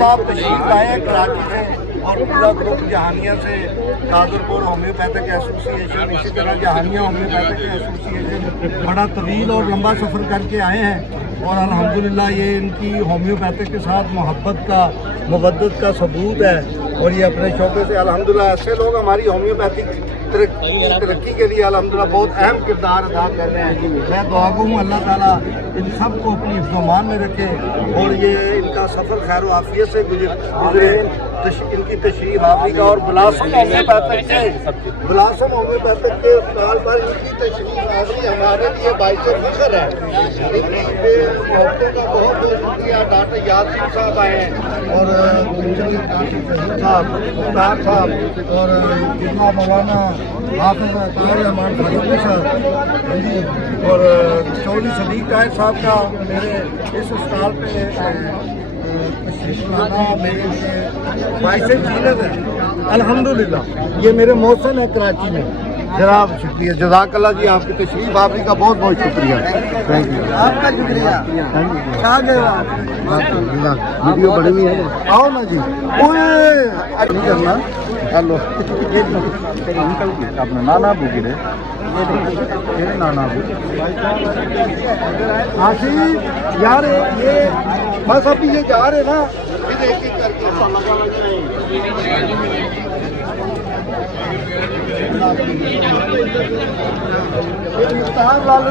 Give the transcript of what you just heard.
صاحب تشریف لائے ہیں کراچی سے اور پورا گروپ جہانیہ سے، قادرپور ہومیوپیتھک ایسوسی ایشن، اسی طرح جہانیہ ہومیوپیتھک ایسوسی ایشن، بڑا طویل اور لمبا سفر کر کے آئے ہیں اور الحمدللہ یہ ان کی ہومیوپیتھک کے ساتھ محبت کا، مودت کا ثبوت ہے اور یہ اپنے شعبے سے الحمدللہ ایسے لوگ ہماری ہومیوپیتھک ترقی کے لیے الحمدللہ بہت اہم کردار ادا کر رہے ہیں۔ میں دعا گو ہوں اللہ تعالیٰ ان سب کو اپنی حفظ و امان میں رکھے اور یہ ان کا سفر خیر و عافیت سے گزرے، ان کی تشریف آوری کا اور بلاسم ہومیوپیتھک کے اسپتال پر ان کی تشریف آوری ہمارے لیے باعث فخر ہے۔ ان کی ڈاکٹروں کا بہت بہت شکریہ، ڈاکٹر یاسین صاحب آئے ہیں اور مختار صاحب اور جناب مولانا حافظ طاہر رحمان فاروقی صاحب اور چودھری صدیق طاہر صاحب کا میرے اس اسپتال پہ تشریف لانا میرے لیے باعث زینت ہے الحمدللہ۔ یہ میرے محسن ہے کراچی میں، جناب شکریہ، جزاک اللہ جی، آپ کی تشریف آوری کا بہت بہت شکریہ، تھینک یو، آپ کا شکریہ۔ ویڈیو بڑی ہوئی ہے، آؤ نا جی، نہیں کرنا، ہیلو اپنا نانا ابو گرے نانا ابو آصف یار، یہ بس ابھی یہ جا رہے نا پھر ایک ایک کر کے افطار والے